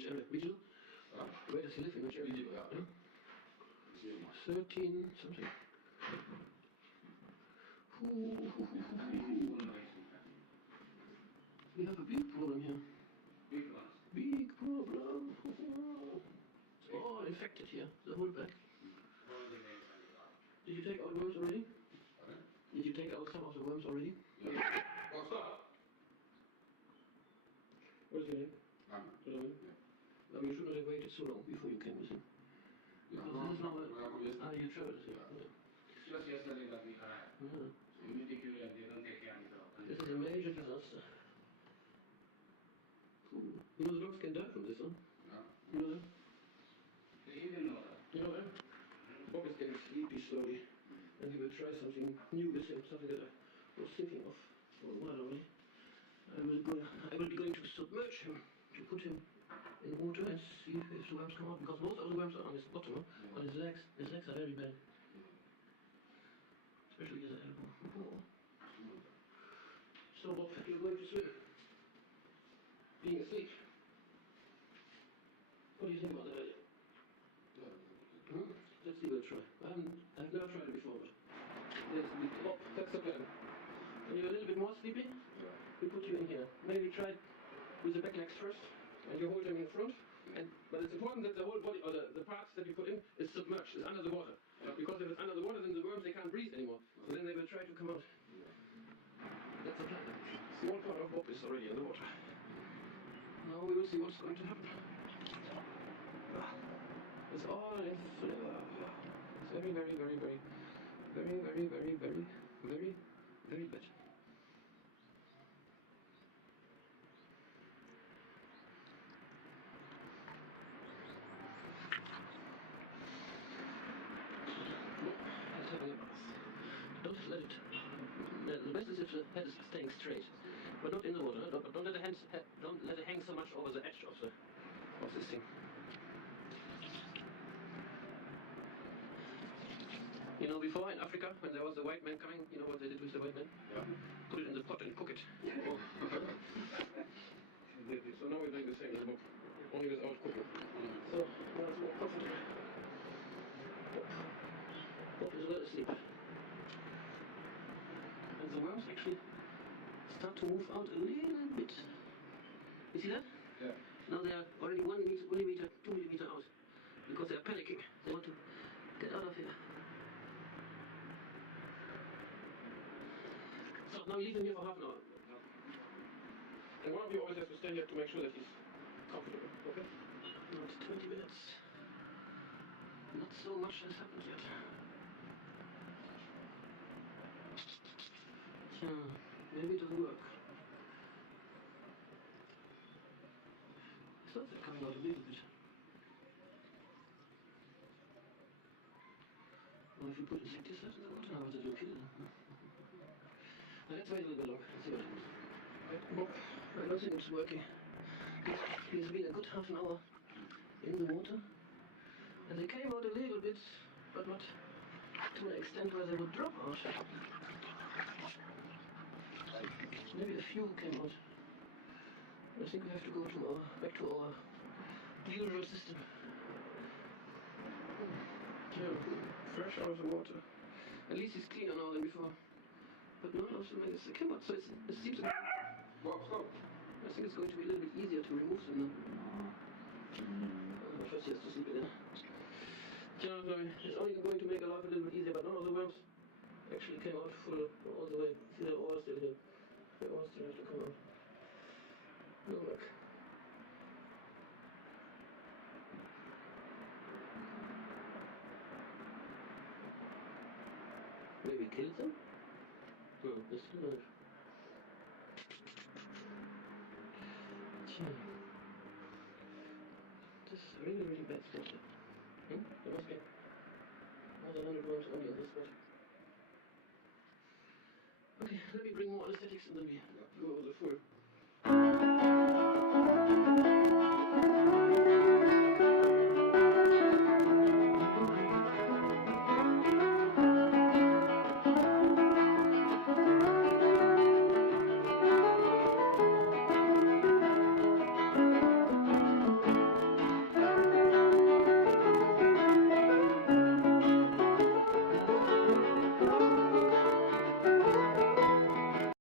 which area? Regional? Where does he live in? Which area? Regional, yeah. 13 something. We have a big problem here. Big ones. Big problem. It's all infected here, the whole back. Did you take out worms already? Okay. Did you take out some of the worms already? Yeah. Oh, stop. What is your name? Yeah. No, you should not have waited so long before you came with him. Yeah. This is not yesterday. you showed us, yeah. Just yesterday that we arrived. Yeah. So you need to cure and they don't take care of it. This is a major disaster. You know the dogs can die from this, huh? Yeah. You know that? They even know that. You know that? Bob is getting sleepy slowly, and he will try something new with him, something that I was thinking of for a while already. I will be going to submerge him, to put him in water and see if the worms come out, because most of the worms are on his bottom, huh? On his legs. His legs are very bad. Especially his elbow. Oh. So Bob, you're going to swim. Being asleep. What do you think about that idea? Let's give it a try. I've never tried it before, but that's the plan. When you're a little bit more sleepy, we put you in here. Maybe try it with the back legs first, and you hold them in front. But it's important that the whole body, or the parts that you put in, is submerged, is under the water. Because if it's under the water, then the worms, they can't breathe anymore. So then they will try to come out. That's the plan. Small part of Bob is already in the water. Now we will see what's going to happen. It's all in flavor. It's very, very, very, very, very, very, very, very, very, very bad. Let's have a bath. Don't let it. The best is if the head is staying straight, but not in the water. Don't let the hands. Don't let it hang so much over the edge of this thing. You know, before in Africa, when there was the white man coming, you know what they did with the white man? Yeah. Put it in the pot and cook it. Oh. So now we're doing the same as Bob, only without cooking. So now it's more comfortable. Bob is well asleep. And the worms actually start to move out a little bit. You see that? Yeah. Now they are already 1 millimeter, 2 millimeter out. Because they are panicking. They want to get out of here. So now we leave him here for half an hour. And one of you always has to stay here to make sure that he's comfortable. Okay? Not 20 minutes. Not so much has happened yet. Maybe it doesn't work. I thought they're coming out a little bit. Well, if you put insecticide in the water, how does it kill them? Now let's wait a little bit longer and see what happens. Bob, I don't think it's working. He's been a good half an hour in the water. And they came out a little bit, but not to an extent where they would drop out. Maybe a few came out. I think we have to go back to our usual system. Yeah, fresh out of the water. At least he's cleaner now than before. But none of them is came out, so it seems to be... Bob, stop. I think it's going to be a little bit easier to remove them now. First he has to sleep again. Yeah, it's only going to make our life a little bit easier, but none of the worms actually came out full all the way. See, they're all still here. They all still have to come out. No luck. Maybe killed them? No, they're still alive. This is a really, really bad spot. There must be more than 100 worms only on this spot. Okay, let me bring more anesthetics and then we go over the full